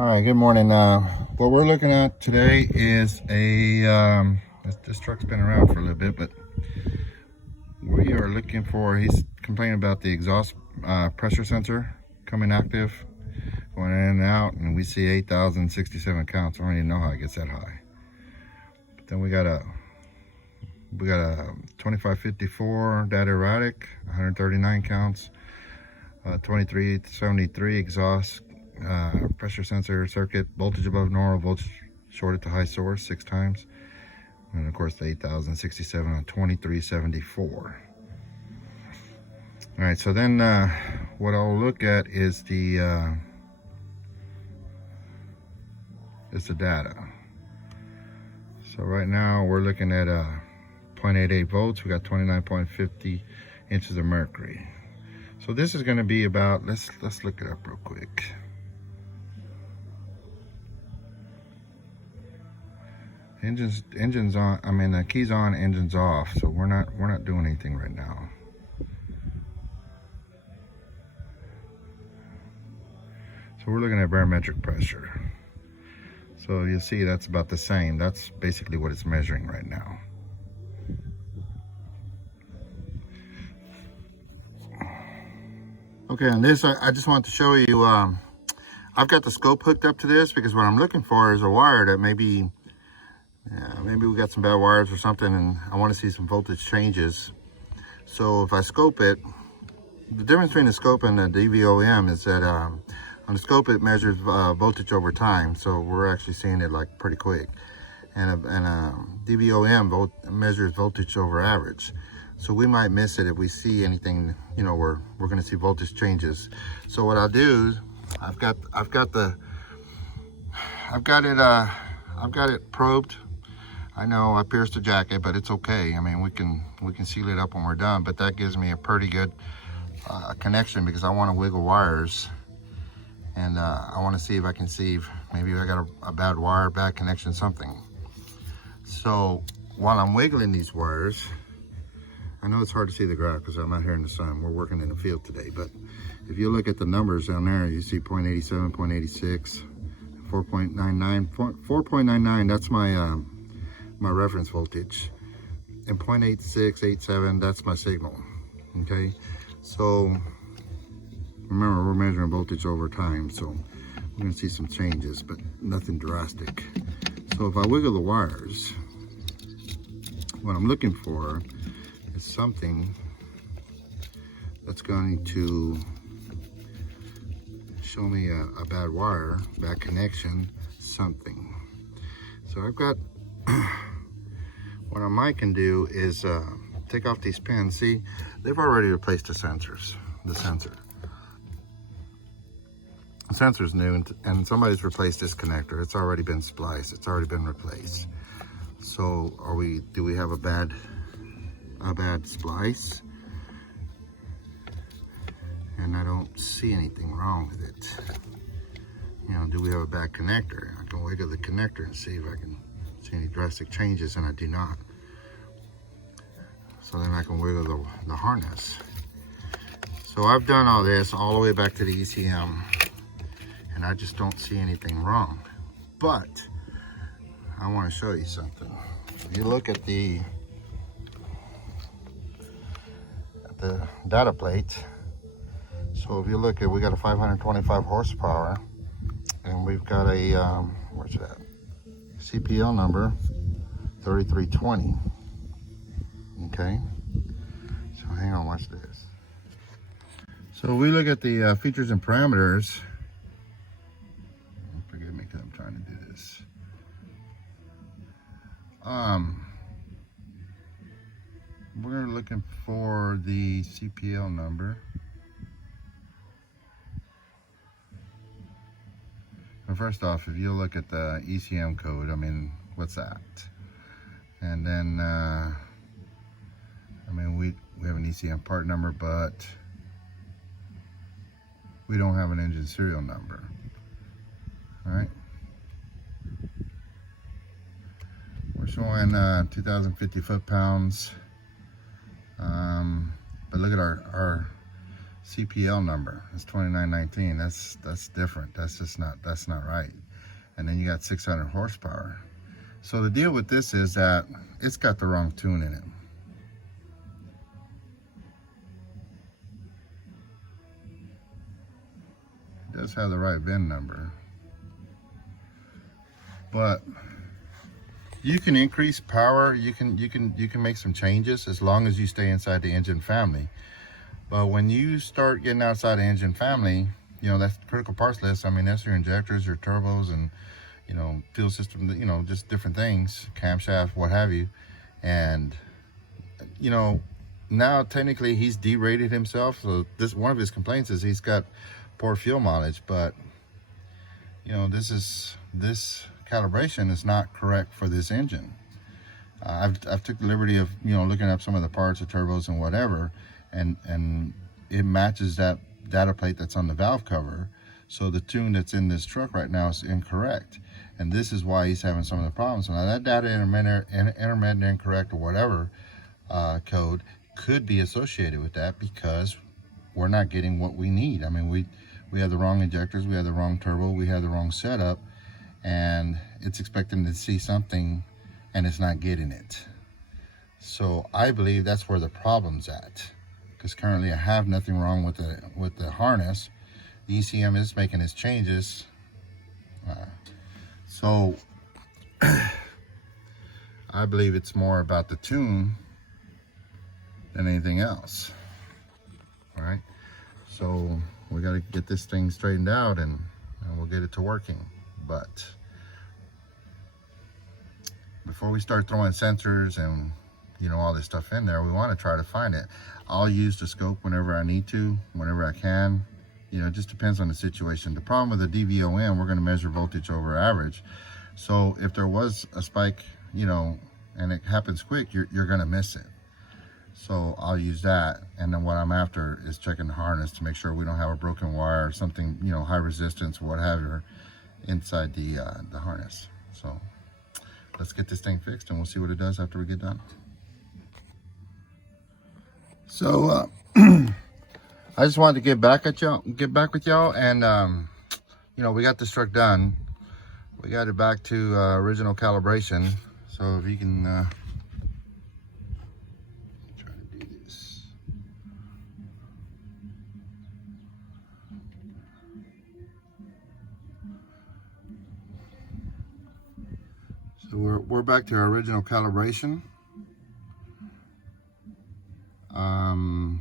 All right, good morning. What we're looking at today is a, this truck's been around for a little bit, but we are looking for, he's complaining about the exhaust pressure sensor coming active, going in and out, and we see 8,067 counts. I don't even know how it gets that high. But then we got a 2554 data erratic, 139 counts, 2373 exhaust pressure sensor circuit, voltage above normal, voltage shorted to high source 6 times, and of course the 8,067 on 2374. All right, so then what I'll look at is the data. So right now we're looking at 0.88 volts. We got 29.50 inches of mercury. So this is going to be about, let's look it up real quick. Engines on, I mean keys on, engines off, so we're not doing anything right now. So we're looking at barometric pressure. So you'll see that's about the same. That's basically what it's measuring right now. Okay, on this I just want to show you, I've got the scope hooked up to this because what I'm looking for is a wire that maybe we got some bad wires or something, and I want to see some voltage changes. So if I scope it, the difference between the scope and the DVOM is that on the scope it measures voltage over time, so we're actually seeing it like pretty quick, and DVOM measures voltage over average. So we might miss it if we see anything, you know, we're going to see voltage changes. So what I'll do, I've got it probed. I know I pierced the jacket, but it's okay. I mean, we can seal it up when we're done, but that gives me a pretty good connection because I want to wiggle wires, and I want to see if I can see if maybe I got a bad wire, bad connection, something. So while I'm wiggling these wires, I know it's hard to see the graph because I'm out here in the sun. We're working in the field today, but if you look at the numbers down there, you see 0.87, 0.86, 4.99, 4.99. That's my my reference voltage, and 0.8687, that's my signal. Okay, so remember we're measuring voltage over time, so we're going to see some changes, but nothing drastic. So if I wiggle the wires, what I'm looking for is something that's going to show me a bad wire, bad connection, something. So I've got what I might can do is take off these pins. See, they've already replaced the sensors. The sensor's new, and somebody's replaced this connector. It's already been spliced. It's already been replaced. So do we have a bad splice? And I don't see anything wrong with it. You know, do we have a bad connector? I can wiggle the connector and see if I can see any drastic changes, and I do not. So then I can wiggle the harness. So I've done all this all the way back to the ECM, and I just don't see anything wrong. But I want to show you something. If you look at the data plate, so if you look at, we got a 525 horsepower, and we've got a where's that CPL number 3320. Okay, so hang on, watch this. So we look at the features and parameters. Forgive me because I'm trying to do this. We're looking for the CPL number. Well, first off, if you look at the ECM code, I mean, what's that? And then, I mean, we have an ECM part number, but we don't have an engine serial number. All right. We're showing 2,050 foot-pounds. But look at our CPL number. It's 2919. That's different. That's not right. And then you got 600 horsepower. So the deal with this is that it's got the wrong tune in it. It does have the right VIN number, but you can increase power. You can make some changes as long as you stay inside the engine family. But when you start getting outside the engine family, you know, that's the critical parts list. I mean, that's your injectors, your turbos, and, you know, fuel system, you know, just different things, camshaft, what have you. And, you know, now technically he's derated himself. So this, one of his complaints is he's got poor fuel mileage, but, you know, this calibration is not correct for this engine. I've took the liberty of, you know, looking up some of the parts, the turbos and whatever, and it matches that data plate that's on the valve cover. So the tune that's in this truck right now is incorrect, and this is why he's having some of the problems. Now that data intermittent incorrect or whatever code could be associated with that, because we're not getting what we need. I mean, we have the wrong injectors, we have the wrong turbo, we have the wrong setup, and it's expecting to see something and it's not getting it. So I believe that's where the problem's at, because currently I have nothing wrong with the harness. The ECM is making its changes, so I believe it's more about the tune than anything else. All right, so we got to get this thing straightened out, and we'll get it to working. But before we start throwing sensors and, you know, all this stuff in there, we want to try to find it. I'll use the scope whenever I need to, whenever I can. You know, it just depends on the situation. The problem with the DVOM, we're going to measure voltage over average. So if there was a spike, you know, and it happens quick, you're going to miss it. So I'll use that, and then what I'm after is checking the harness to make sure we don't have a broken wire or something, you know, high resistance, what have you, inside the harness. So let's get this thing fixed, and we'll see what it does after we get done. So I just wanted to get back with y'all, and you know, we got this truck done. We got it back to original calibration. So if you can try to do this. So we're back to our original calibration.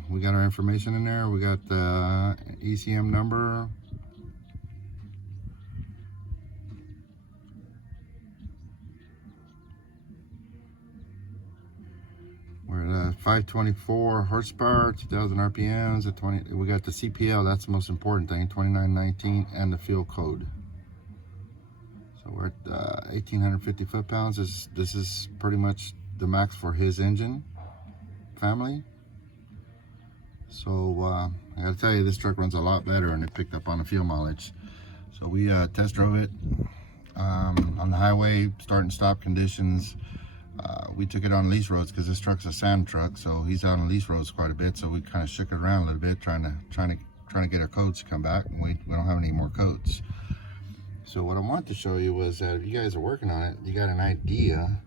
We got our information in there. We got the ECM number. We're at 524 horsepower, 2000 RPMs at 20. We got the CPL, that's the most important thing, 2919, and the fuel code. So we're at 1850 foot-pounds. This is pretty much the max for his engine family. So I gotta tell you, this truck runs a lot better, and it picked up on the fuel mileage. So we test drove it on the highway, start and stop conditions. We took it on lease roads because this truck's a sand truck, so he's out on lease roads quite a bit. So we kind of shook it around a little bit, trying to get our codes to come back, and we don't have any more codes. So what I want to show you was that if you guys are working on it, you got an idea.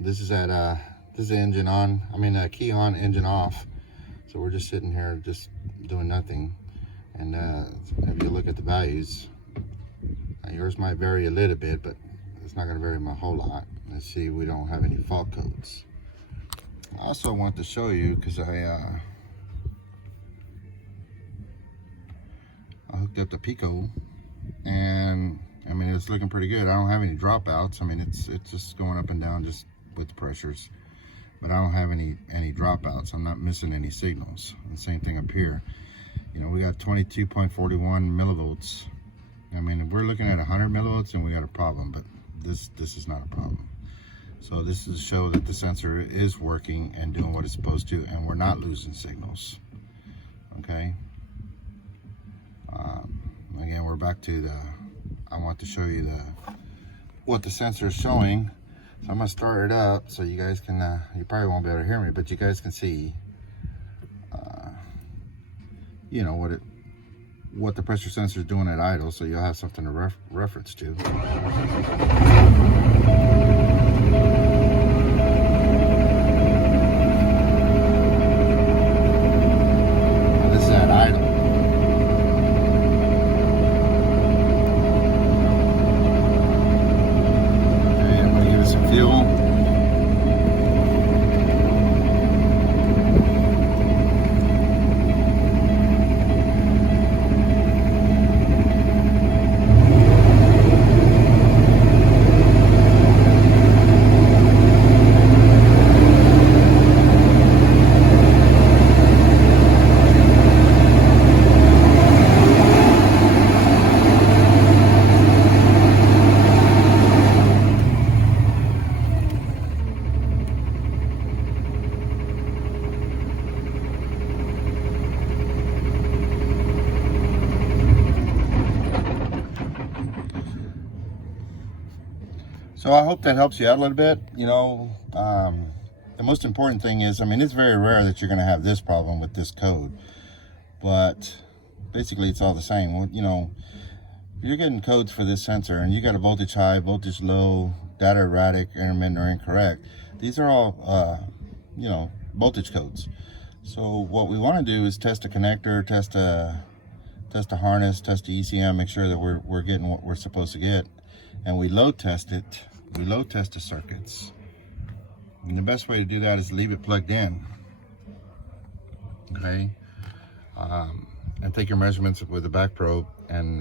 This is at this is engine on. I mean, key on, engine off. So we're just sitting here, just doing nothing. And if you look at the values, yours might vary a little bit, but it's not going to vary a whole lot. Let's see, we don't have any fault codes. I also want to show you, because I hooked up the Pico, and I mean, it's looking pretty good. I don't have any dropouts. I mean, it's just going up and down just with the pressures, but I don't have any dropouts. I'm not missing any signals. And the same thing up here. You know, we got 22.41 millivolts. I mean, if we're looking at 100 millivolts, and we got a problem, but this is not a problem. So this is to show that the sensor is working and doing what it's supposed to, and we're not losing signals. Okay. Again, we're back to I want to show you what the sensor is showing. So I'm gonna start it up so you guys can, you probably won't be able to hear me, but you guys can see. you know, what the pressure sensor is doing at idle, so you'll have something to reference to. This is at idle. Okay, I'm going to give it some fuel. So I hope that helps you out a little bit. You know, the most important thing is, I mean, it's very rare that you're going to have this problem with this code, but basically it's all the same. Well, you know, you're getting codes for this sensor and you got a voltage high, voltage low, data erratic, intermittent, or incorrect. These are all, you know, voltage codes. So what we want to do is test a connector, test a harness, test the ECM, make sure that we're getting what we're supposed to get. And we load test it. We load test the circuits. And the best way to do that is leave it plugged in. Okay. And take your measurements with the back probe, and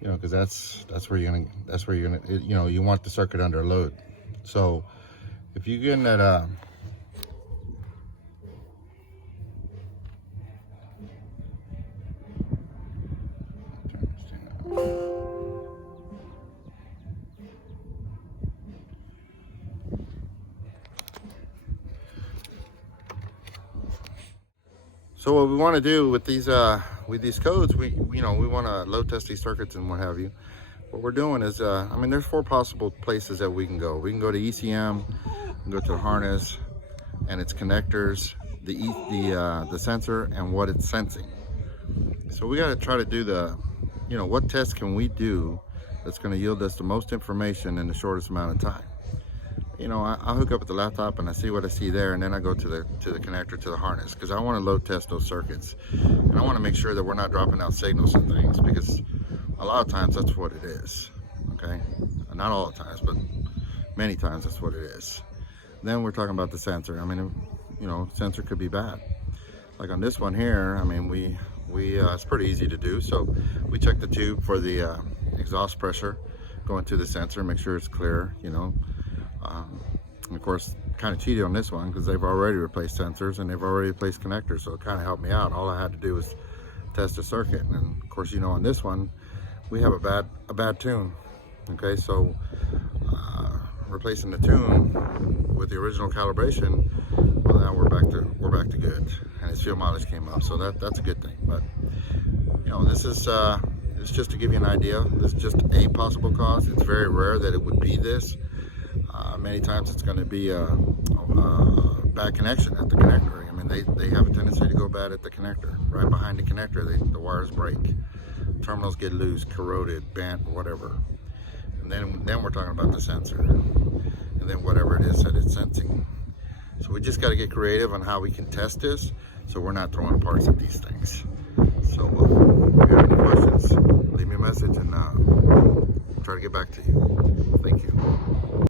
you know, because that's where you're gonna you know, you want the circuit under load. So if you're getting that so what we want to do with these codes, we want to load test these circuits and what have you. What we're doing is, I mean, there's 4 possible places that we can go. We can go to ECM, we can go to the harness and its connectors, the sensor and what it's sensing. So we got to try to do you know, what test can we do that's going to yield us the most information in the shortest amount of time. You know, I'll hook up with the laptop and I see what I see there, and then I go to the connector, to the harness, because I want to load test those circuits, and I want to make sure that we're not dropping out signals and things, because a lot of times that's what it is. Okay, not all the times, but many times that's what it is. Then we're talking about the sensor. I mean, you know, sensor could be bad. Like on this one here, I mean, we it's pretty easy to do. So we check the tube for the exhaust pressure going to the sensor, make sure it's clear, you know. And of course, kind of cheated on this one because they've already replaced sensors and they've already replaced connectors, so it kind of helped me out. All I had to do was test the circuit, and of course, you know, on this one we have a bad tune. Okay, so replacing the tune with the original calibration, well, now we're back to good, and its fuel mileage came up, so that's a good thing. But you know, this is it's just to give you an idea. This is just a possible cause. It's very rare that it would be this. Many times it's going to be a bad connection at the connector. I mean, they have a tendency to go bad at the connector. Right behind the connector, the wires break, terminals get loose, corroded, bent, whatever. And then we're talking about the sensor, and then whatever it is that it's sensing. So we just got to get creative on how we can test this, so we're not throwing parts at these things. So if you have any questions, leave me a message and try to get back to you. Thank you.